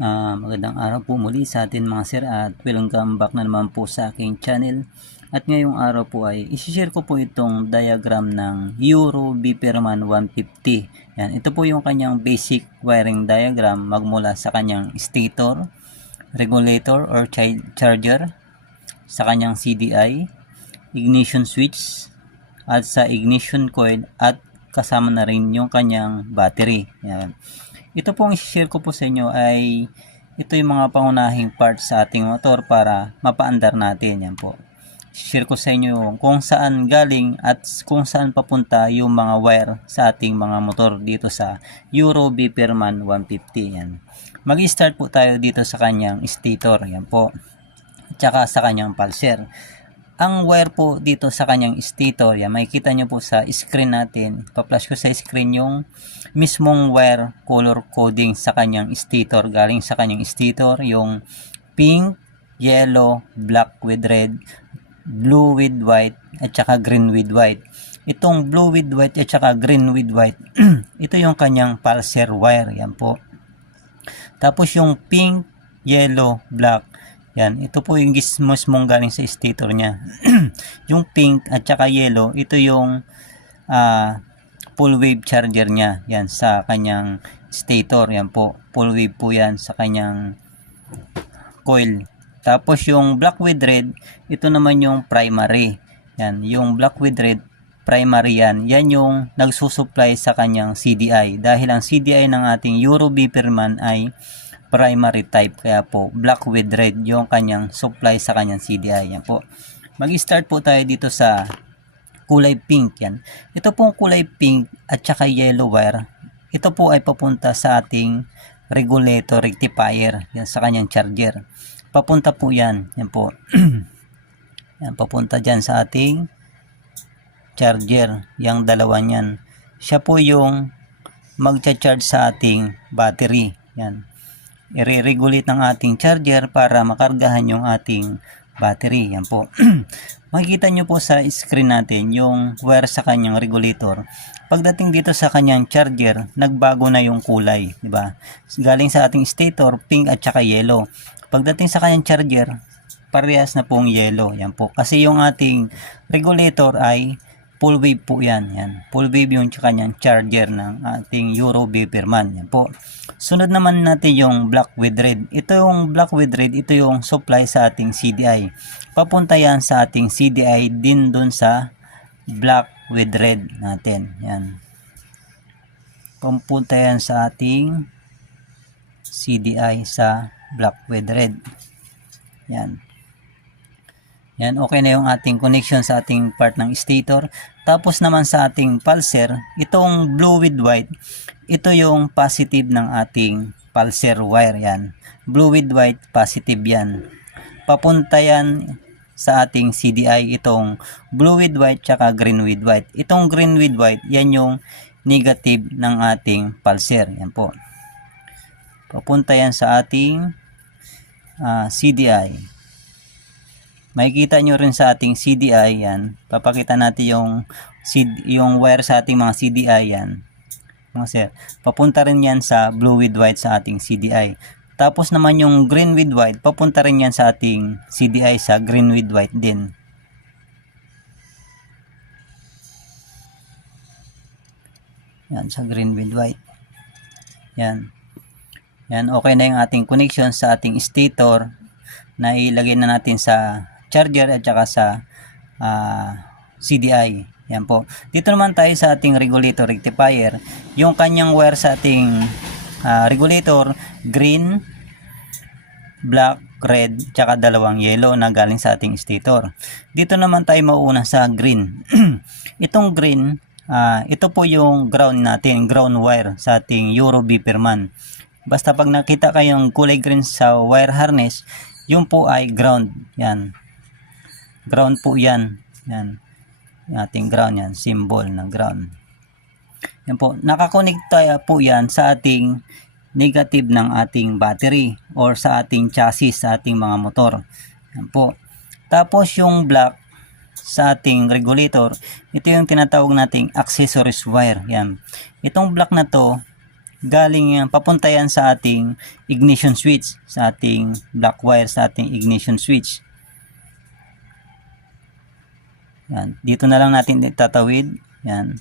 Magandang araw po muli sa atin mga sir at welcome back na naman po sa aking channel. At ngayong araw po ay isi-share ko po itong diagram ng Euro Beeperman 150. Yan, ito po yung kanyang basic wiring diagram magmula sa kanyang stator, regulator or charger, sa kanyang CDI, ignition switch, at sa ignition coil at kasama na rin yung kanyang battery. Yan. Ito pong i-share ko po sa inyo ay ito yung mga pangunahing parts sa ating motor para mapaandar natin. Yan po. Share ko sa inyo kung saan galing at kung saan papunta yung mga wire sa ating mga motor dito sa Euro Beeperman 150. Yan. Mag-start po tayo dito sa kanyang stator. Yan po. At saka sa kanyang pulser. Ang wire po dito sa kanyang stator, yan, makikita nyo po sa screen natin. Pa-flash ko sa screen yung mismong wire color coding sa kanyang stator. Galing sa kanyang stator, yung pink, yellow, black with red, blue with white, at saka green with white. Itong blue with white at saka green with white, ito yung kanyang pulser wire. Yan po. Tapos yung pink, yellow, black, yan, ito po yung mismong galing sa stator niya. Yung pink at saka yellow, ito yung full wave charger niya. Yan, sa kanyang stator. Yan po, full wave po yan sa kanyang coil. Tapos yung black with red, ito naman yung primary. Yan, yung black with red, primary yan. Yan yung nagsusupply sa kanyang CDI. Dahil ang CDI ng ating Euro Beeperman ay primary type, kaya po black with red yung kanyang supply sa kanyang CDI. Yan po. Mag-start po tayo dito sa kulay pink. Yan. Ito pong kulay pink at saka yellow wire, ito po ay papunta sa ating regulator rectifier. Yan, sa kanyang charger. Papunta po yan. Yan po. Yan, papunta dyan sa ating charger. Yang dalawa niyan. Siya po yung magcha-charge sa ating battery. Yan. I-regulate ng ating charger para makargahan yung ating battery. Yan po. Makikita nyo po sa screen natin yung wire sa kanyang regulator. Pagdating dito sa kanyang charger, nagbago na yung kulay, di ba? Galing sa ating stator, pink at saka yellow. Pagdating sa kanyang charger, parehas na pong yellow. Yan po. Kasi yung ating regulator ay full wave po yan. Yan. Full wave yung kanyang charger ng ating Euro Beeperman. Yan po. Sunod naman natin yung black with red. Ito yung black with red, ito yung supply sa ating CDI. Papunta yan sa ating CDI din dun sa black with red natin. Yan. Papunta yan sa ating CDI sa black with red. Yan. Yan, okay na yung ating connection sa ating part ng stator. Tapos naman sa ating pulser, itong blue with white, ito yung positive ng ating pulser wire. Yan. Blue with white, positive yan. Papunta yan sa ating CDI, itong blue with white tsaka green with white. Itong green with white, yan yung negative ng ating pulser. Yan po. Papunta yan sa ating CDI. Makikita nyo rin sa ating CDI yan. Papakita natin yung wire sa ating mga CDI yan. Mga sir, papunta rin yan sa blue with white sa ating CDI. Tapos naman yung green with white, papunta rin yan sa ating CDI sa green with white din. Yan, sa green with white. Yan. Yan, okay na yung ating connection sa ating stator na ilagay na natin sa charger at saka sa CDI. Yan po. Dito naman tayo sa ating regulator rectifier. Yung kanyang wire sa ating regulator, green, black, red, tsaka dalawang yellow na galing sa ating stator. Dito naman tayo mauuna sa green. Itong green, ito po yung ground natin, ground wire sa ating Euro Beeperman. Basta pag nakita kayong kulay green sa wire harness, yung po ay ground. Yan. Ground po yan. Yan. Yung ating ground yan. Symbol ng ground. Yan po. Nakakonekta po yan sa ating negative ng ating battery or sa ating chassis sa ating mga motor. Yan po. Tapos yung black sa ating regulator, ito yung tinatawag nating accessories wire. Yan. Itong black na to, galing yan, papunta yan sa ating ignition switch, sa ating black wire sa ating ignition switch. Yan. Dito na lang natin itatawid. Yan.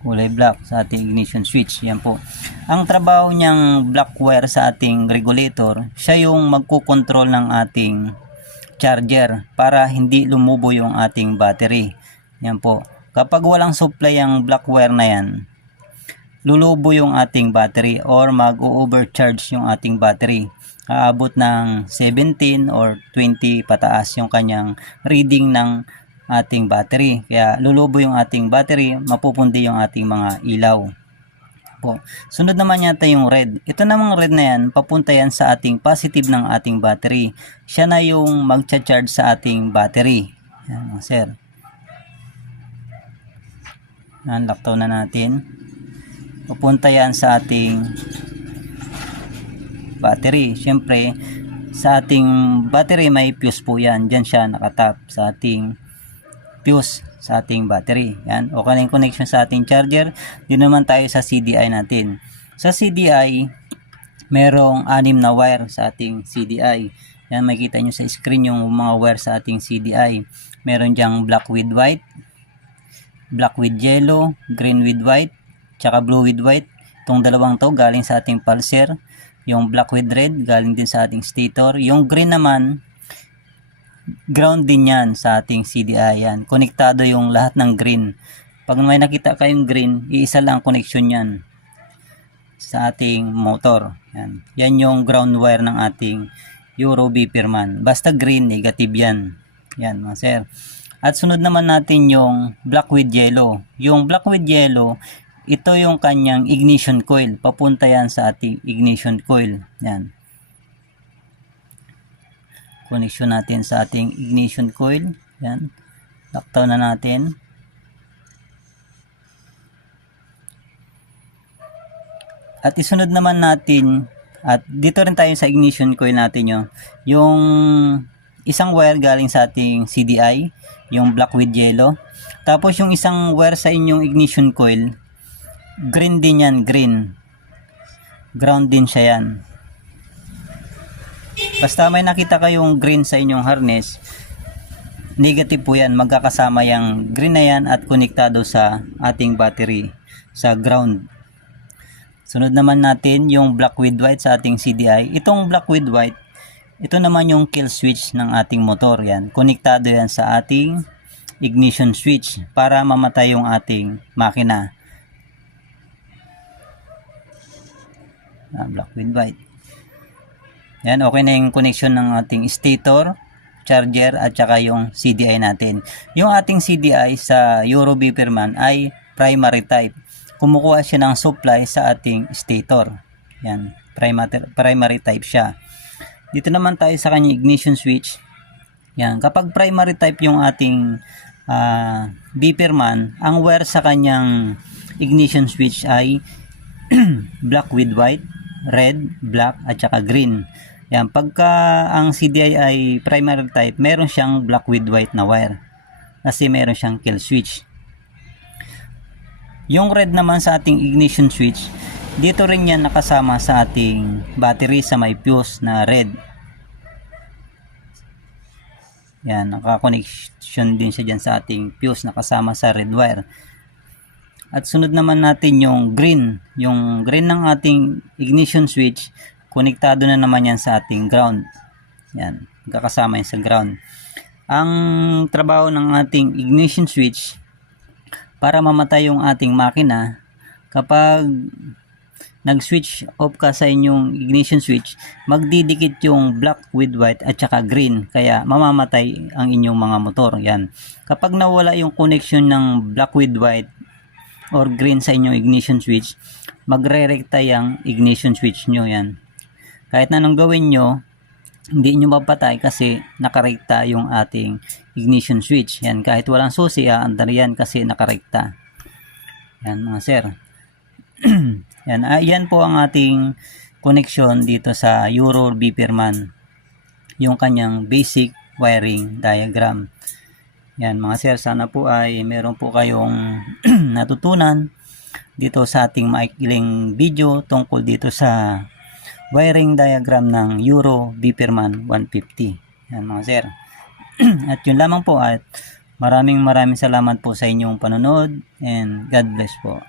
Kulay black sa ating ignition switch. Yan po. Ang trabaho niyang black wire sa ating regulator, siya yung magkukontrol ng ating charger para hindi lumubo yung ating battery. Yan po. Kapag walang supply ang black wire na yan, lulubo yung ating battery or mag-overcharge yung ating battery. Aabot ng 17 or 20 pataas yung kanyang reading ng ating battery. Kaya lulubo yung ating battery, mapupundi yung ating mga ilaw. Po. Sunod naman yata yung red. Ito namang red na yan, papunta yan sa ating positive ng ating battery. Siya na yung magcha-charge sa ating battery. Yan, sir. Yan, laktaw na natin. Papunta yan sa ating battery. Siyempre, sa ating battery may fuse po yan. Diyan siya nakatap sa ating fuse sa ating battery. Yan. Okay na yung connection sa ating charger. Dito naman tayo sa CDI natin. Sa CDI, merong 6 na wire sa ating CDI. Yan, makikita nyo sa screen yung mga wire sa ating CDI. Meron dyang black with white, black with yellow, green with white, tsaka blue with white. Itong dalawang to galing sa ating pulser. Yung black with red galing din sa ating stator. Yung green naman, ground din yan sa ating CDI. Yan. Konektado yung lahat ng green. Pag may nakita kayong green, iisa lang connection yan sa ating motor. Yan. Yan yung ground wire ng ating Euro Beeperman. Basta green, negative yan. Yan mga sir. At sunod naman natin yung black with yellow. Yung black with yellow, ito yung kanyang ignition coil. Papunta yan sa ating ignition coil. Yan. Connection natin sa ating ignition coil. Yan. Laktaw na natin. At isunod naman natin, at dito rin tayo sa ignition coil natin yung isang wire galing sa ating CDI, yung black with yellow. Tapos yung isang wire sa inyong ignition coil, green din yan, green. Ground din siya yan. Basta may nakita kayong green sa inyong harness, negative po yan. Magkakasama yung green na yan at konektado sa ating battery sa ground. Sunod naman natin yung black with white sa ating CDI. Itong black with white, ito naman yung kill switch ng ating motor. Yan. Konektado yan sa ating ignition switch para mamatay yung ating makina. Black with white. Yan, okay na yung connection ng ating stator, charger, at saka yung CDI natin. Yung ating CDI sa Euro Beeperman ay primary type. Kumukuha siya ng supply sa ating stator. Yan, primary type siya. Dito naman tayo sa kanyang ignition switch. Yan, kapag primary type yung ating Beeperman, ang wire sa kanyang ignition switch ay black with white, red, black, at saka green. Yan, pagka ang CDI ay primary type, meron siyang black with white na wire. Kasi meron siyang kill switch. Yung red naman sa ating ignition switch, dito rin yan nakasama sa ating battery sa may fuse na red. Yan, naka-connection din siya dyan sa ating fuse nakasama sa red wire. At sunod naman natin yung green. Yung green ng ating ignition switch, konektado na naman yan sa ating ground. Yan, kakasama yan sa ground. Ang trabaho ng ating ignition switch, para mamatay yung ating makina, kapag nag-switch off ka sa inyong ignition switch, magdidikit yung black with white at saka green, kaya mamamatay ang inyong mga motor. Yan. Kapag nawala yung connection ng black with white or green sa inyong ignition switch, magre-rekta yung ignition switch nyo. Yan. Kahit na anong gawin nyo, hindi nyo mapatay kasi nakarekta yung ating ignition switch. Yan, kahit walang susi, andar yan kasi nakarekta. Yan mga sir. Yan, yan po ang ating connection dito sa Euro Beeperman. Yung kanyang basic wiring diagram. Yan mga sir, sana po ay meron po kayong natutunan dito sa ating maikling video tungkol dito sa wiring diagram ng Euro Beeperman 150. Yan mga sir. At yun lamang po, at maraming salamat po sa inyong panonood, and God bless po.